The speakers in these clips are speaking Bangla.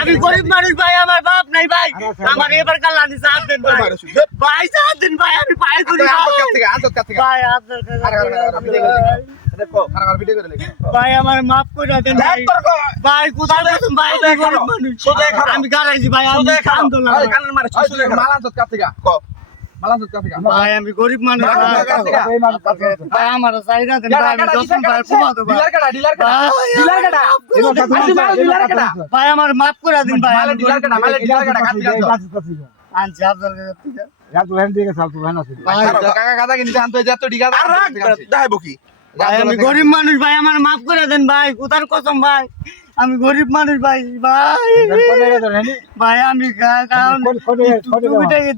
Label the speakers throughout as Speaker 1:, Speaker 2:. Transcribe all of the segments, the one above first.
Speaker 1: আমি গরিব মানুষ ভাই। আমার বাপ নাই ভাই। আমার এবার কালানি সাথ দেন ভাই। সাথ দেন ভাই আমি পায়ে ধরি ভাই। ভাই আমার মাফ করে দেন ভাই। কোথায় ভাই আমি গাড়াইছি ভাই আমি কান্দো না ভাই। আমি গরিব মানুষ ভাই। আমার চাহিদা দেন ভাই আমি দশ ভাই কমাতো ভাই। ভাই, ভাই আমার মাফ করে দিন ভাই। আনছি আপনার ভাই আমি গরিব মানুষ ভাই আমার মাফ করে দেন ভাই কোথার কসম ভাই? আমি গরিব মানুষ ভাই ভাই। ভাই আমি কারণ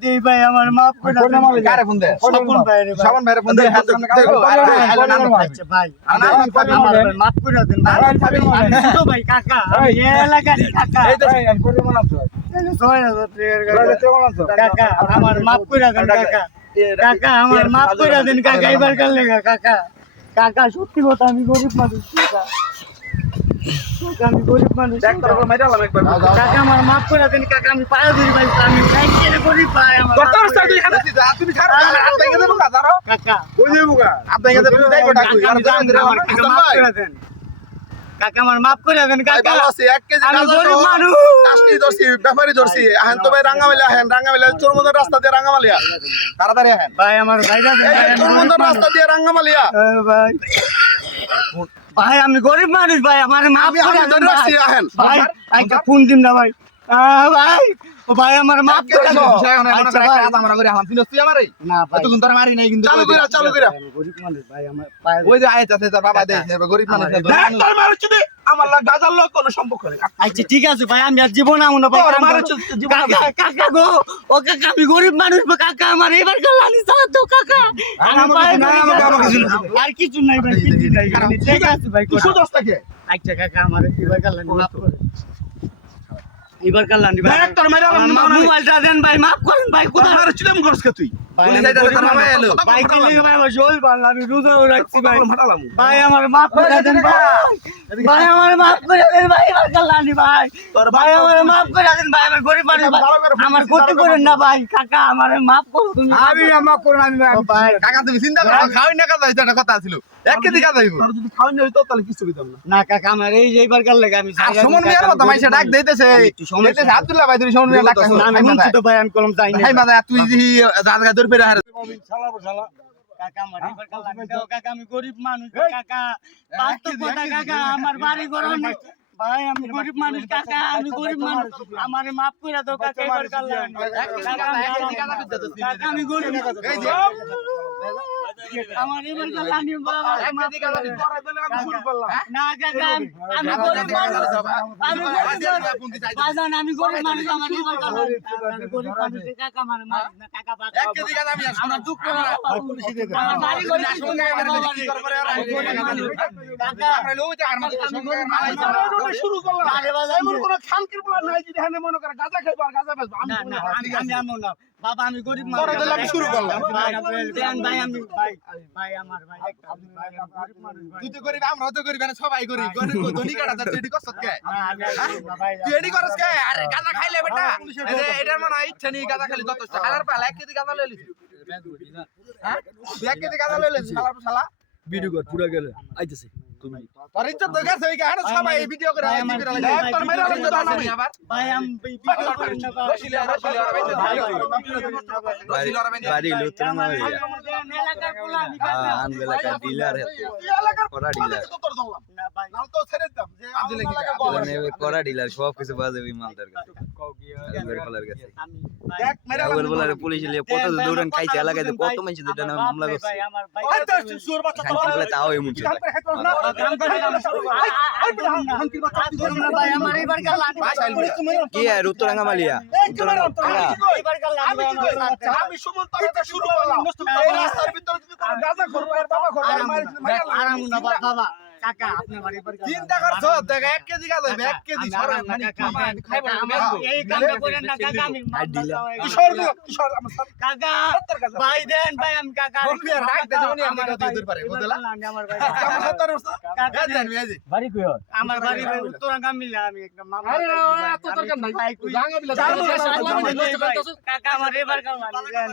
Speaker 1: দিই ভাই আমার মাফ করে দেন। স্বপন ভাই। রে ভাই। ভাই আমার মাফ করে দেন ভাই। কাকা এই এলাকার কাকা। ছয় হাজার। কাকা আমার মাফ করে দেন কাকা কাকা। আমার মাফ করে দেন কাকা এবার কাল কাকা। কাকা সত্যি কথা আমি গরিব মানুষ কাকা, আমি গরিব মানুষ কাকা আমার মাফ করে দেন কাকা আমি পায়ে ধরি ভাই আমি ব্যাংকের গরিব ভাই? আমার। কাকা। কাকা মাফ করে দেন। কাকা আমার মাফ করে দেন কাকা। আমি গরিব মানুষ।
Speaker 2: ব্যাপারি ধরছি আহেন তো ভাই রাঙ্গামালিয়া আহেন রাঙ্গামালিয়া চোরমন্দর রাস্তা দিয়ে রাঙ্গামালিয়া তাড়াতাড়ি আহেন।
Speaker 1: ভাই আমার ভাইরা দেন
Speaker 2: এই
Speaker 1: ভাই, আমার
Speaker 2: চোরমন্দর
Speaker 1: মাফ
Speaker 2: রাস্তা দিয়ে রাঙ্গামালিয়া
Speaker 1: ভাই। ভাই আমি গরিব মানুষ ভাই আমার মাফ করে দেন ভাই। একটা ফোন দিন না ভাই ভাই ও ভাই আমার করে আচ্ছা, ভাই। না ভাই।
Speaker 2: চালু করে চালু করে
Speaker 1: আমি গরিব মানুষ ভাই আমার পায়ে
Speaker 2: ওই যে আয়েত আছে তার বাবা দেখ গরিব মানুষ আমার লাগ গাজার লোক কোনো সম্পর্ক নেই।
Speaker 1: আচ্ছা ঠিক আছে ভাই আমি আর জীবন না ভাই কাকা গো ও কাকা আমি গরিব মানুষ কাকা আমার এবার সাহায্য কাকা।
Speaker 2: নাই, নাই।
Speaker 1: আর কিছু নাই ভাই নাই ঠিক আছে ভাই
Speaker 2: শুধু
Speaker 1: আচ্ছা কাকা আমার এবার এবার কালানি ভাই
Speaker 2: দেখ তোর মেরে
Speaker 1: মোবাইলটা দেন ভাই মাফ করেন ভাই কোথায়?
Speaker 2: ছিলাম গর্ষকে তুই।
Speaker 1: ভাই,
Speaker 2: পুলিশ আইতাছে,
Speaker 1: গরিব
Speaker 2: তোর এলো।
Speaker 1: ভাই কি লিখে ভাই আমার শোল বাংলা আমি রোজাও রাখছি ভাই। ভাই আমার মাফ করে দেন ভাই ভাই। আমার মাফ করে দেন ভাই এবার কালানি ভাই। ভাই আমার মাফ করে দেন ভাই আমার গরিব মানুষ ভাই।
Speaker 2: ভালো করে
Speaker 1: আমার ক্ষতি করেন না ভাই কাকা আমার মাফ করো তুমি
Speaker 3: আমি মাফ করুন আমি
Speaker 1: ভাই
Speaker 2: কাকা তুমি চিন্তা করো খাওয়াই না কথা ছিল। এক কেজি কাজ হইব। তোর যদি খাওয়াই না হইতো তাহলে কিছু হইতাম না।
Speaker 1: না কাকা আমার এই এইবার কাল লাগে আমি
Speaker 2: আর সুমন মিয়ার কথা মাইসা ডাক দিতেছে।
Speaker 1: আমি একটু সমস্যা-
Speaker 2: আব্দুল্লাহ ভাই তুমি সুমন মিয়ার ডাক
Speaker 1: না, আমি তো ভাই আমি কলম যাই না
Speaker 2: হাই তুই দি দাদা দূর ফিরে হারে
Speaker 1: কাকা আমার এইবার কাল লাগে দাও, কাকা আমি গরিব মানুষ কাকা। কাকা আমার বাড়ি ঘর ভাই আমি গরিব মানুষ কাকা আমি গরিব মানুষ। আমারে মাফ করে দাও কাকা এবার কাল কাকা আমি- আমি গরিব মানুষ আমার এবার লাগে আমি গরিব মানুষ কাকা
Speaker 2: আমি এমন মনে করে
Speaker 1: না বাবা আমি গরিব
Speaker 2: তোরা আমি শুরু করলাম।
Speaker 1: দেন ভাই আমি ভাই ভাই আমার ভাই একটা ভাই আমি গরিব মানুষ
Speaker 2: তুই তো করিবি আমরাও তো করিবি সবাই করি গরিব ধনী কাটা তুই এডি কষ্ট কে?
Speaker 1: না, আমি আমি- ভাই
Speaker 2: তুই এডি করস কে? আরে গাঁজা খাইলে বেটা। এটার মনে হয় ইচ্ছা নেই গাঁজা খালি যথেষ্ট। হালার পালা এক কেজি গাঁজা লইলি হ্যাঁ? এক কেজি গাঁজা লইলি শালা শালা?
Speaker 3: ভিডিও কর পুরো গেলে। আইতেছে। তুমি
Speaker 2: তোর ইজ্জত তো গেছে ওই গান সবাই এই ভিডিও করে
Speaker 1: ভাই,
Speaker 2: আইছি
Speaker 1: আমার
Speaker 2: করে
Speaker 1: কি-
Speaker 2: লাগে
Speaker 1: ভাই,
Speaker 2: মেরে
Speaker 1: ভিডিও
Speaker 2: ইজ্জত
Speaker 1: করে ভাই আমি ভিডিও করেন না
Speaker 2: রসিলে রসিলে আর রসিলে আর
Speaker 4: বাড়ি লুত্র না হইয়া
Speaker 1: এলাকার পোলা আমি কাকা।
Speaker 4: আনবেলা কা ডিলার হেতে
Speaker 2: এলাকার
Speaker 4: কড়া ডিলার
Speaker 2: তো
Speaker 1: না। ভাই।
Speaker 2: নাম তো ছেড়ে দিতাম যে আব্দুল লাগি
Speaker 4: ডিলার সব কিছু বাজে ইমানদার কাছে। আর উত্তরাঙ্গা মালিয়া?
Speaker 2: আমি সুমন শুরু করলাম। রাস্তার ভিতরে যদি কোনো গাঁজা খোর বাবা লাগে।
Speaker 1: আরাম বাবা। কাকা আপনার বাড়ি পর
Speaker 2: চিন্তা করছ? দেখ এক কেজি গাছ কেজি সরে মানে কি খাইবো
Speaker 1: এই কামটা করেন না কাকা আমি
Speaker 2: কিশোর কিশোর আমার সাথে
Speaker 1: কাকা ভাই দেন ভাই আমি কাকা
Speaker 2: বলবি আর দে যেমনই আমরা কথা দিতে পারে বুঝলা?
Speaker 1: আমি আমার ভাই
Speaker 2: আমার সাথে আর
Speaker 1: কাকা
Speaker 2: এই দেন
Speaker 3: বাড়ি কই হয়
Speaker 1: আমার বাড়ি ভাই উত্তরাঙ্গা আমি একটা মামলা
Speaker 2: আরে না,
Speaker 1: করছি ভাই।
Speaker 2: এত দরকার নাই। জাঙ্গা বিলা
Speaker 1: চার
Speaker 2: জাঙ্গা
Speaker 1: বছর
Speaker 2: বিলা
Speaker 1: লাগবে
Speaker 2: জাঙ্গা
Speaker 1: ভাই।
Speaker 2: বিলা
Speaker 1: কাকা আমার এবার কামানি দেন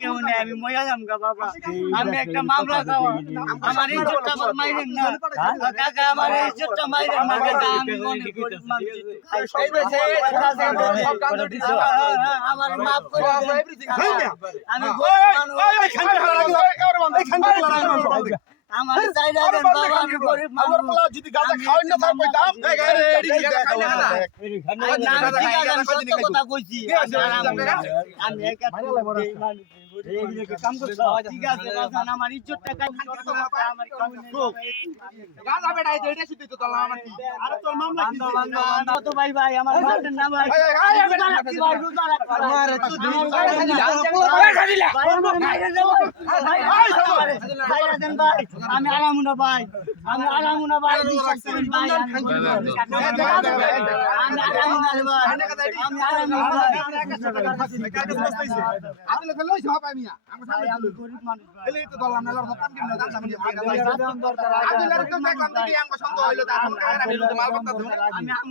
Speaker 1: কেউ নেই আমি বাবা আমি একটা মামলা খাওয়া আমার মাইরেন না কাকা আমার ইজ্জতটা মাইরেন না কাকা আমি অনেক গরিব মানুষ
Speaker 2: এই যে সে সব কাম করে দিছো
Speaker 1: আমার মাফ করে আমি গরিব মানুষ আমার চাইরা দেন বাবা আমি গরিব মানুষ।
Speaker 2: যদি গাঁজা খাওয়াই না তার কইতাম এই গায়ে রে গাঁজা খাইলে না
Speaker 1: না, আমি ঠিক আছে, আমি সত্য কথা কইছি। আমি একা কাম করছি। ঠিক আছে, বাজান, আমার ইজ্জতটা কাই আমার কাম
Speaker 2: গাঁজা বেটা এটা সিদ্ধ তো তালা আমার আরে তোর মামলা কি?
Speaker 1: বান্দা, বান্দা, বান্দা, তো ভাই ভাই আমার মারতেন না ভাই।
Speaker 2: এই, এই, এই, এই,
Speaker 1: রোজা রাখছি ভাই, রোজা রাখছি ভাই।
Speaker 2: আমার তুই দুই গাঁজা খাইলি
Speaker 1: ভাই, ভাই, আমার মাইরে দে ভাই। ভাই, ভাই, আমারে, ভাই, দেন ভাই। আমি আরামু না ভাই আমি আরামু না ভাই বিশ্বাস করেন ভাই আমি গরিব মানুষ। আমি আরামু না রে ভাই আমি আরামু না ভাই।
Speaker 2: আপনি তো মিয়া। আমার সামনে
Speaker 1: আমি গরিব মানুষ ভাই।
Speaker 2: এলে তো লড় কিনা। আমি দেখলাম দেখি আমার সন্দেহ হইল তার
Speaker 1: আমি আমু আমু আমার আমি আমি।